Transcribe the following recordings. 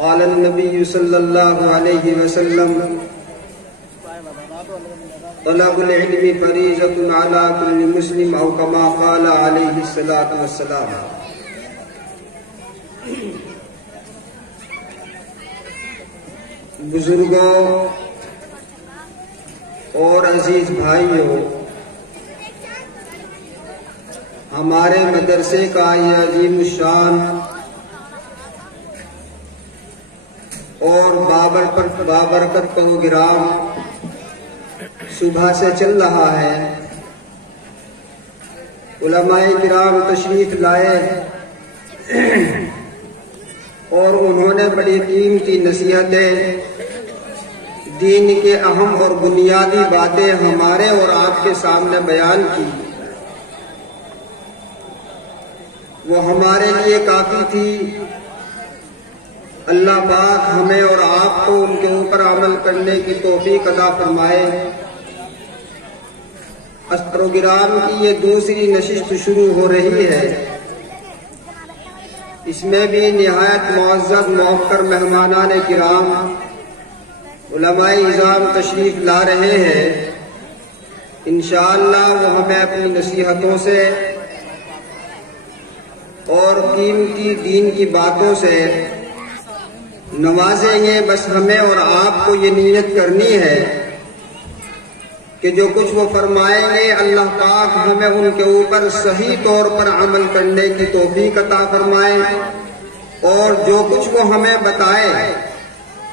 قال النبي صلى الله عليه وسلم طلب العلم فریضۃ علی کل مسلم او کما قال علیہ الصلاۃ والسلام۔ بزرگوں اور عزیز بھائیوں، ہمارے مدرسے کا یہ عظیم الشان اور بابرکت پروگرام صبح سے چل رہا ہے۔ علماء کرام تشریف لائے اور انہوں نے بڑی قیمتی نصیحتیں، دین کے اہم اور بنیادی باتیں ہمارے اور آپ کے سامنے بیان کی۔ وہ ہمارے لیے کافی تھی۔ اللہ پاک ہمیں اور آپ کو ان کے اوپر عمل کرنے کی توفیق عطا فرمائے۔ اس پروگرام کی یہ دوسری نشست شروع ہو رہی ہے۔ اس میں بھی نہایت معزز موقر مہمانان کرام، علماء اعظام تشریف لا رہے ہیں۔ انشاءاللہ وہ ہمیں اپنی نصیحتوں سے اور قیمتی دین کی باتوں سے نوازیں گے۔ بس ہمیں اور آپ کو یہ نیت کرنی ہے کہ جو کچھ وہ فرمائیں گے اللہ پاک ہمیں ان کے اوپر صحیح طور پر عمل کرنے کی توفیق عطا فرمائے، اور جو کچھ وہ ہمیں بتائے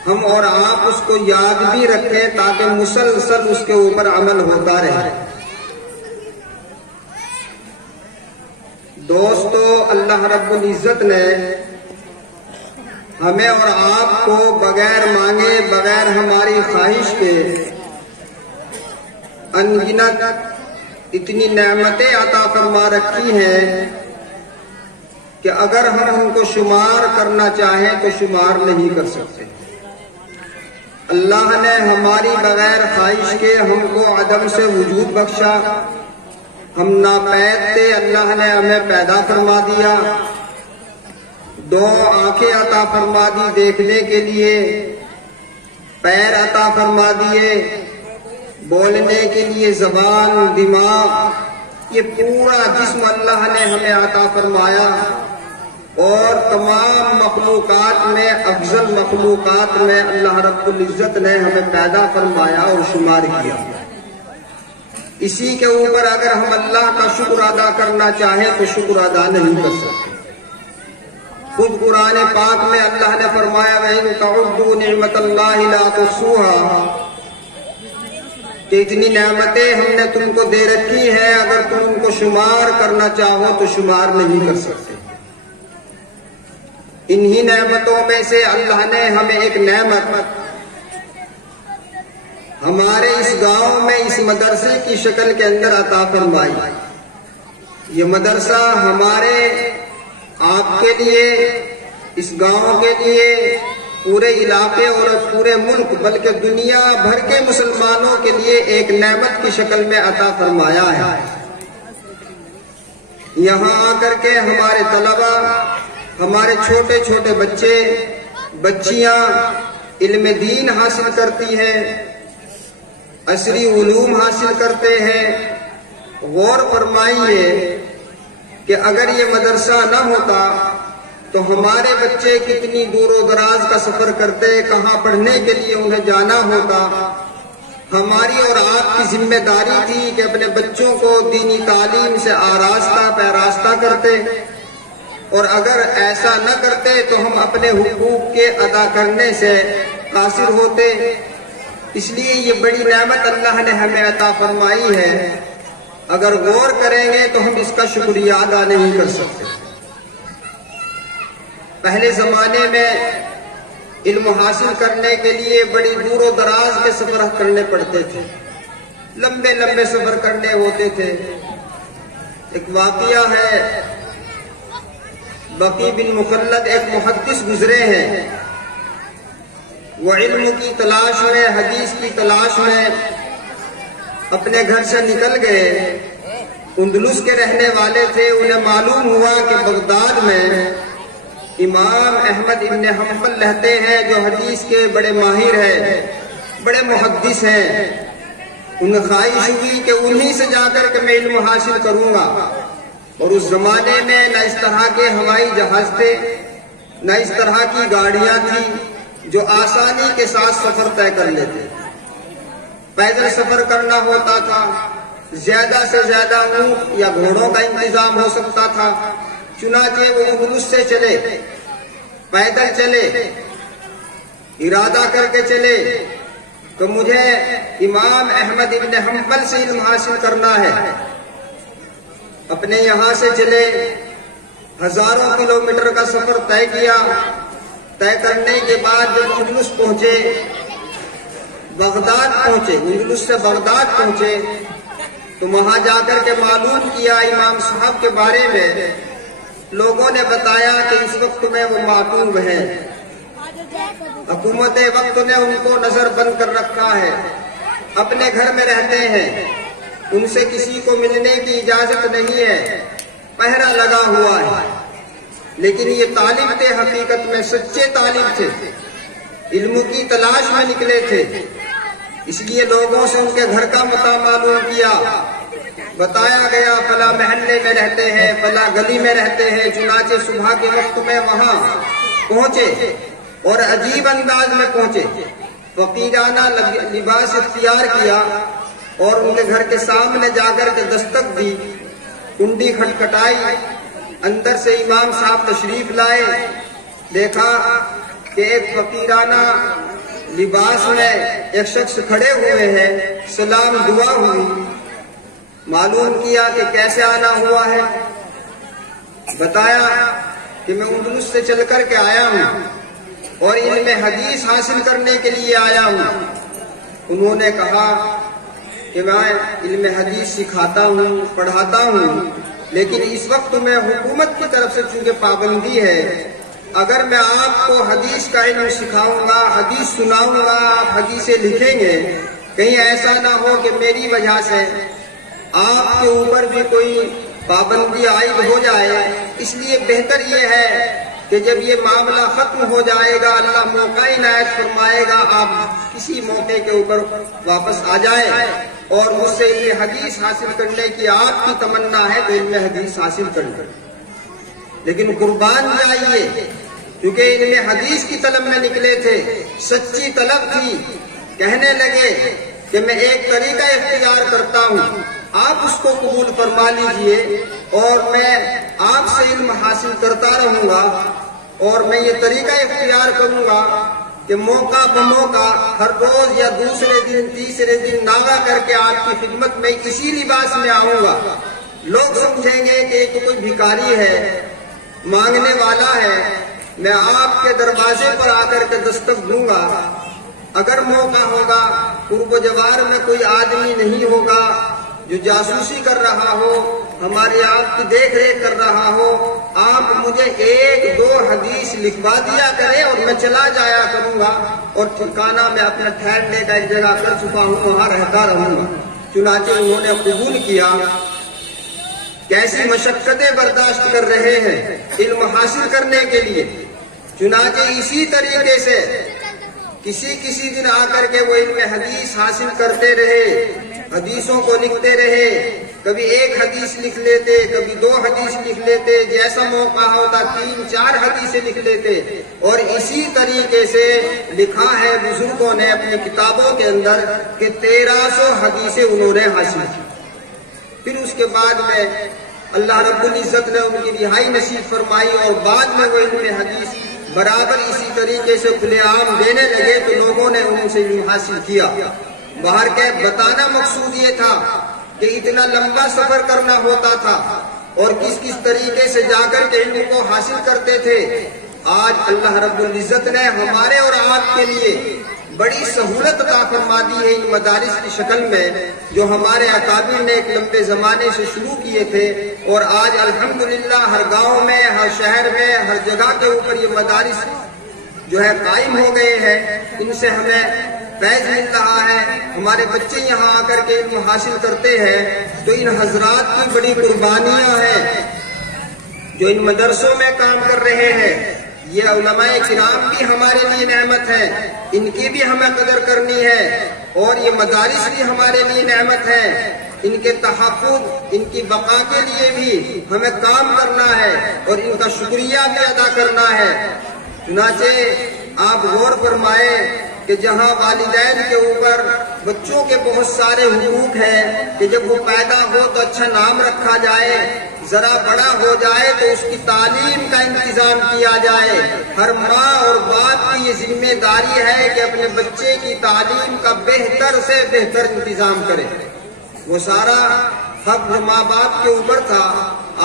ہم اور آپ اس کو یاد بھی رکھیں تاکہ مسلسل اس کے اوپر عمل ہوتا رہے۔ دوستو، اللہ رب العزت نے ہمیں اور آپ کو بغیر مانگے، بغیر ہماری خواہش کے انگنت اتنی نعمتیں عطا فرما رکھی ہیں کہ اگر ہم ان کو شمار کرنا چاہیں تو شمار نہیں کر سکتے۔ اللہ نے ہماری بغیر خواہش کے ہم کو عدم سے وجود بخشا، ہم ناپید تھے، اللہ نے ہمیں پیدا فرما دیا، دو آنکھیں عطا فرما دی دیکھنے کے لیے، پیر عطا فرما دیے، بولنے کے لیے زبان، دماغ، یہ پورا جسم اللہ نے ہمیں عطا فرمایا، اور تمام مخلوقات میں افضل مخلوقات میں اللہ رب العزت نے ہمیں پیدا فرمایا اور شمار کیا۔ اسی کے اوپر اگر ہم اللہ کا شکر ادا کرنا چاہیں تو شکر ادا نہیں کر سکتے۔ خود قرآن پاک میں اللہ نے فرمایا وَإِن تَعُدُّوا نِعْمَةَ اللَّهِ لَا تُحْصُوهَا، کہ اتنی نعمتیں ہم نے تم کو دے رکھی ہیں، اگر تم ان کو شمار کرنا چاہو تو شمار نہیں کر سکتے۔ انہی نعمتوں میں سے اللہ نے ہمیں ایک نعمت ہمارے اس گاؤں میں اس مدرسے کی شکل کے اندر عطا فرمائی۔ یہ مدرسہ ہمارے آپ کے لیے، اس گاؤں کے لیے، پورے علاقے اور پورے ملک بلکہ دنیا بھر کے مسلمانوں کے لیے ایک نعمت کی شکل میں عطا فرمایا ہے۔ یہاں آ کر کے ہمارے طلبہ، ہمارے چھوٹے چھوٹے بچے بچیاں علم دین حاصل کرتی ہیں، عصری علوم حاصل کرتے ہیں۔ غور فرمائیے کہ اگر یہ مدرسہ نہ ہوتا تو ہمارے بچے کتنی دور و دراز کا سفر کرتے، کہاں پڑھنے کے لیے انہیں جانا ہوتا۔ ہماری اور آپ کی ذمہ داری تھی کہ اپنے بچوں کو دینی تعلیم سے آراستہ پیراستہ کرتے، اور اگر ایسا نہ کرتے تو ہم اپنے حقوق کے ادا کرنے سے قاصر ہوتے۔ اس لیے یہ بڑی نعمت اللہ نے ہمیں عطا فرمائی ہے، اگر غور کریں گے تو ہم اس کا شکریہ ادا نہیں کر سکتے۔ پہلے زمانے میں علم حاصل کرنے کے لیے بڑی دور و دراز کے سفر کرنے پڑتے تھے، لمبے لمبے سفر کرنے ہوتے تھے۔ ایک واقعہ ہے، بقی بن مخلد ایک محدث گزرے ہیں، وہ علم کی تلاش میں، حدیث کی تلاش میں اپنے گھر سے نکل گئے۔ اندلس کے رہنے والے تھے، انہیں معلوم ہوا کہ بغداد میں امام احمد ابن حنبل رہتے ہیں جو حدیث کے بڑے ماہر ہیں، بڑے محدث ہیں۔ انہیں خواہش ہوئی کہ انہی سے جا کر کے میں علم حاصل کروں گا، اور اس زمانے میں نہ اس طرح کے ہوائی جہاز تھے، نہ اس طرح کی گاڑیاں تھیں جو آسانی کے ساتھ سفر طے کر لیتے۔ پیدل سفر کرنا ہوتا تھا، زیادہ سے زیادہ اونٹ یا گھوڑوں کا انتظام ہو سکتا تھا، چنانچہ وہ اندلس سے چلے، پیدل چلے، ارادہ کر کے چلے تو مجھے امام احمد ابن حنبل سے علم حاصل کرنا ہے۔ اپنے یہاں سے چلے، ہزاروں کلومیٹر کا سفر طے کیا۔ طے کرنے کے بعد جب اندلس پہنچے، بغداد پہنچے، اندلس سے بغداد پہنچے، تو وہاں جا کر کے معلوم کیا امام صاحب کے بارے میں۔ لوگوں نے بتایا کہ اس وقت میں وہ معتوب ہیں، حکومت وقت نے ان کو نظر بند کر رکھا ہے، اپنے گھر میں رہتے ہیں، ان سے کسی کو ملنے کی اجازت نہیں ہے، پہرا لگا ہوا ہے۔ لیکن یہ طالب تھے، حقیقت میں سچے طالب تھے، علم کی تلاش میں نکلے تھے، اس لیے لوگوں سے ان کے گھر کا پتہ معلوم کیا۔ بتایا گیا فلاں محلے میں رہتے ہیں، فلاں گلی میں رہتے ہیں۔ چنانچہ صبح کے وقت میں وہاں پہنچے اور عجیب انداز میں پہنچے، فقیرانہ لباس اختیار کیا اور ان کے گھر کے سامنے جا کر کے دستک دی، کنڈی کھٹکھٹائی، اندر سے امام صاحب تشریف لائے۔ دیکھا کہ ایک فقیرانہ لباس میں ایک شخص کھڑے ہوئے ہیں، سلام دعا ہوئی۔ معلوم کیا کہ کیسے آنا ہوا ہے، بتایا کہ میں اندلس سے چل کر کے آیا ہوں اور علم حدیث حاصل کرنے کے لیے آیا ہوں۔ انہوں نے کہا کہ میں علم حدیث سکھاتا ہوں، پڑھاتا ہوں، لیکن اس وقت میں حکومت کی طرف سے چونکہ پابندی ہے، اگر میں آپ کو حدیث کا علم سکھاؤں گا، حدیث سناؤں گا، آپ حدیثیں لکھیں گے، کہیں ایسا نہ ہو کہ میری وجہ سے آپ کے اوپر بھی کوئی پابندی عائد ہو جائے۔ اس لیے بہتر یہ ہے کہ جب یہ معاملہ ختم ہو جائے گا، اللہ موقع عنایت فرمائے گا، آپ کسی موقع کے اوپر واپس آ جائیں اور مجھ سے علم حدیث حاصل کرنے کی آپ کی تمنا ہے تو علم حدیث حاصل کریں۔ لیکن قربان جائیے، کیونکہ علم حدیث کی طلب میں نکلے تھے، سچی طلب تھی، کہنے لگے کہ میں ایک طریقہ اختیار کرتا ہوں، آپ اس کو قبول فرما لیجئے اور میں آپ سے علم حاصل کرتا رہوں گا، اور میں یہ طریقہ اختیار کروں گا کہ موقع بموقع ہر روز یا دوسرے دن تیسرے دن ناغہ کر کے آپ کی خدمت میں اسی لباس میں آؤں گا۔ لوگ سمجھیں گے کہ ایک کوئی بھکاری ہے، مانگنے والا ہے، میں آپ کے دروازے پر آ کر کے دستک دوں گا۔ اگر موقع ہوگا، قرب و جوار میں کوئی آدمی نہیں ہوگا جو جاسوسی کر رہا ہو، ہمارے آپ کی دیکھ ریکھ کر رہا ہو، آپ مجھے ایک دو حدیث لکھوا دیا کرے اور میں چلا جایا کروں گا، اور ٹھکانہ میں اپنا ٹھہرنے کا ایک جگہ کر چکا ہوں، وہاں رہتا رہوں گا۔ چنانچہ انہوں نے قبول کیا۔ کیسی مشقتیں برداشت کر رہے ہیں علم حاصل کرنے کے لیے۔ چنانچہ اسی طریقے سے کسی دن آ کر کے وہ علم حدیث حاصل کرتے رہے، حدیثوں کو لکھتے رہے، کبھی ایک حدیث لکھ لیتے، کبھی دو حدیث لکھ لیتے، جیسا موقع ہوتا 3-4 حدیثیں لکھ لیتے، اور اسی طریقے سے لکھا ہے بزرگوں نے اپنی کتابوں کے اندر کہ 1300 حدیثیں انہوں نے حاصل کی۔ پھر اس کے بعد میں اللہ رب العزت نے ان کی رہائی نصیب فرمائی، اور بعد میں وہ علم حدیث برابر اسی طریقے سے کھلے عام دینے لگے تو لوگوں نے ان سے علم حاصل کیا۔ باہر کے بتانا مقصود یہ تھا کہ اتنا لمبا سفر کرنا ہوتا تھا اور کس طریقے سے جا کر کے علم کو حاصل کرتے تھے۔ آج اللہ رب العزت نے ہمارے اور آپ کے لیے بڑی سہولت عطا فرما دی ہے ان مدارس کی شکل میں، جو ہمارے اکابر نے ایک لمبے زمانے سے شروع کیے تھے، اور آج الحمدللہ ہر گاؤں میں، ہر شہر میں، ہر جگہ کے اوپر یہ مدارس جو ہے قائم ہو گئے ہیں۔ ان سے ہمیں فیض مل رہا ہے، ہمارے بچے یہاں آ کر کے علم حاصل کرتے ہیں، تو ان حضرات کی بڑی قربانیاں ہیں جو ان مدرسوں میں کام کر رہے ہیں۔ یہ علماء کرام بھی ہمارے لیے نعمت ہے، ان کی بھی ہمیں قدر کرنی ہے، اور یہ مدارس بھی ہمارے لیے نعمت ہے، ان کے تحفظ، ان کی بقا کے لیے بھی ہمیں کام کرنا ہے اور ان کا شکریہ بھی ادا کرنا ہے۔ چنانچہ آپ غور فرمائے کہ جہاں والدین کے اوپر بچوں کے بہت سارے حقوق ہیں کہ جب وہ پیدا ہو تو اچھا نام رکھا جائے، ذرا بڑا ہو جائے تو اس کی تعلیم کا انتظام کیا جائے۔ ہر ماں اور باپ کی یہ ذمہ داری ہے کہ اپنے بچے کی تعلیم کا بہتر سے بہتر انتظام کرے۔ وہ سارا حق ماں باپ کے اوپر تھا۔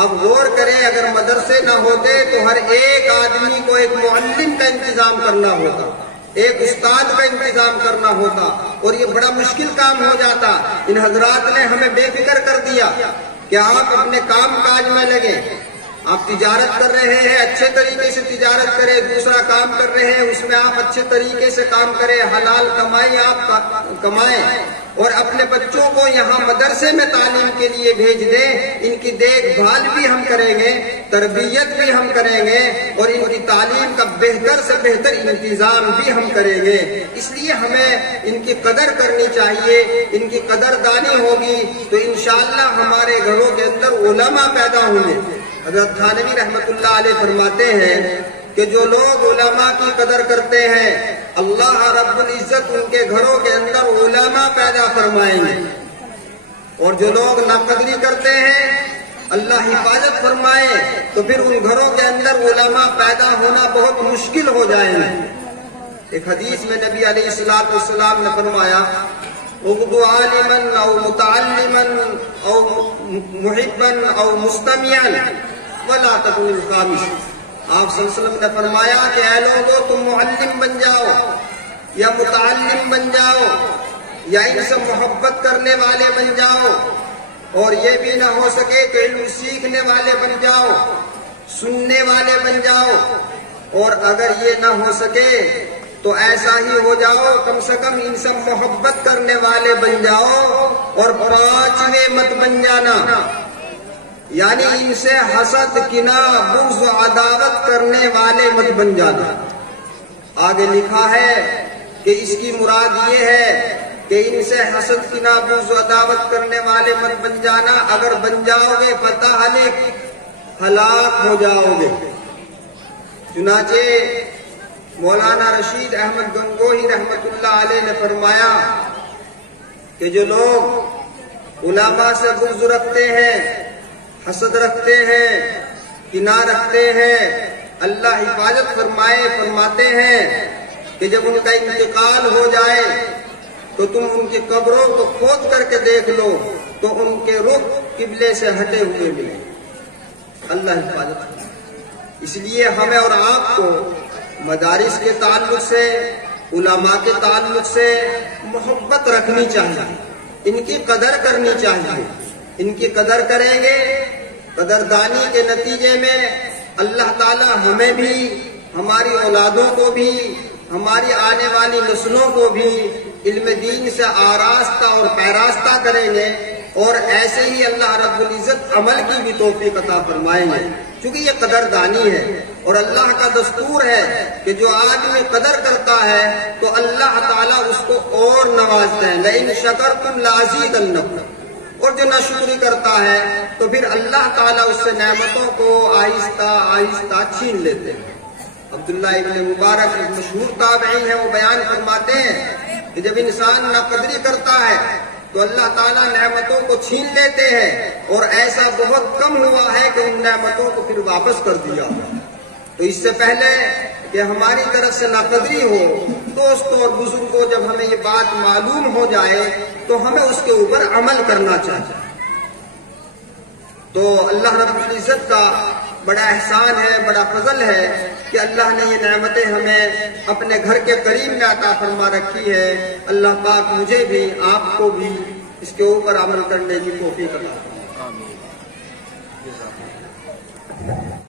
آپ غور کریں، اگر مدرسے نہ ہوتے تو ہر ایک آدمی کو ایک معلم کا انتظام کرنا ہوتا، ایک استاد کا انتظام کرنا ہوتا، اور یہ بڑا مشکل کام ہو جاتا۔ ان حضرات نے ہمیں بے فکر کر دیا کہ آپ اپنے کام کاج میں لگیں، آپ تجارت کر رہے ہیں، اچھے طریقے سے تجارت کریں، دوسرا کام کر رہے ہیں اس میں آپ اچھے طریقے سے کام کریں، حلال کمائی آپ کمائیں، اور اپنے بچوں کو یہاں مدرسے میں تعلیم کے لیے بھیج دیں۔ ان کی دیکھ بھال بھی ہم کریں گے، تربیت بھی ہم کریں گے، اور ان کی تعلیم کا بہتر سے بہتر انتظام بھی ہم کریں گے۔ اس لیے ہمیں ان کی قدر کرنی چاہیے، ان کی قدردانی ہوگی تو انشاءاللہ ہمارے گھروں کے اندر علماء پیدا ہوں گے۔ حضرت تھانوی رحمۃ اللہ علیہ فرماتے ہیں کہ جو لوگ علماء کی قدر کرتے ہیں اللہ رب العزت ان کے گھروں کے اندر علماء پیدا فرمائیں گے، اور جو لوگ ناقدری کرتے ہیں اللہ حفاظت فرمائے تو پھر ان گھروں کے اندر علماء پیدا ہونا بہت مشکل ہو جائیں گے۔ ایک حدیث میں نبی علیہ السلام نے فرمایا اغدو عالما او متعلما او محبا او مستمعا ولا تكن الخامس۔ آپ صلی اللہ علیہ وسلم نے فرمایا کہ اے لوگو تم معلم بن جاؤ یا متعلم بن جاؤ یا ان سے محبت کرنے والے بن جاؤ، اور یہ بھی نہ ہو سکے کہ علم سیکھنے والے بن جاؤ، سننے والے بن جاؤ، اور اگر یہ نہ ہو سکے تو ایسا ہی ہو جاؤ کم سے کم ان سے محبت کرنے والے بن جاؤ، اور پانچویں مت بن جانا، یعنی ان سے حسد، کینہ، بغض و عداوت کرنے والے مت بن جانا۔ آگے لکھا ہے کہ اس کی مراد یہ ہے کہ ان سے حسد، کینہ، بغض و عداوت کرنے والے مت بن جانا، اگر بن جاؤ گے فتح ہلاک ہو جاؤ گے۔ چنانچہ مولانا رشید احمد گنگوہی رحمت اللہ علیہ نے فرمایا کہ جو لوگ علماء سے بغض رکھتے ہیں، حسد رکھتے ہیں، کینہ رکھتے ہیں، اللہ حفاظت فرماتے ہیں کہ جب ان کا انتقال ہو جائے تو تم ان کی قبروں کو کھود کر کے دیکھ لو تو ان کے رخ قبلے سے ہٹے ہوئے ملے۔ اللہ حفاظت۔ اس لیے ہمیں اور آپ کو مدارس کے تعلق سے، علماء کے تعلق سے محبت رکھنی چاہیے، ان کی قدر کرنی چاہیے۔ ان کی قدر کریں گے، قدردانی کے نتیجے میں اللہ تعالی ہمیں بھی، ہماری اولادوں کو بھی، ہماری آنے والی نسلوں کو بھی علم دین سے آراستہ اور پیراستہ کریں گے، اور ایسے ہی اللہ رب العزت عمل کی بھی توفیق عطا فرمائیں گے، کیونکہ یہ قدردانی ہے، اور اللہ کا دستور ہے کہ جو آدمی قدر کرتا ہے تو اللہ تعالیٰ اس کو اور نوازتے ہیں۔ لئن شکرتم لازیدنکم، اور جو ناشکری کرتا ہے تو پھر اللہ تعالیٰ اس سے نعمتوں کو آہستہ آہستہ چھین لیتے ہیں۔ عبداللہ ابن مبارک مشہور تابعی ہیں، وہ بیان فرماتے ہیں کہ جب انسان ناقدری کرتا ہے تو اللہ تعالیٰ نعمتوں کو چھین لیتے ہیں، اور ایسا بہت کم ہوا ہے کہ ان نعمتوں کو پھر واپس کر دیا۔ تو اس سے پہلے کہ ہماری طرف سے ناقدری ہو، دوستوں اور بزرگوں، جب ہمیں یہ بات معلوم ہو جائے تو ہمیں اس کے اوپر عمل کرنا چاہیے۔ تو اللہ رب العزت کا بڑا احسان ہے، بڑا فضل ہے کہ اللہ نے یہ نعمتیں ہمیں اپنے گھر کے قریب میں عطا فرما رکھی ہے۔ اللہ پاک مجھے بھی، آپ کو بھی اس کے اوپر عمل کرنے کی توفیق عطا فرمائے۔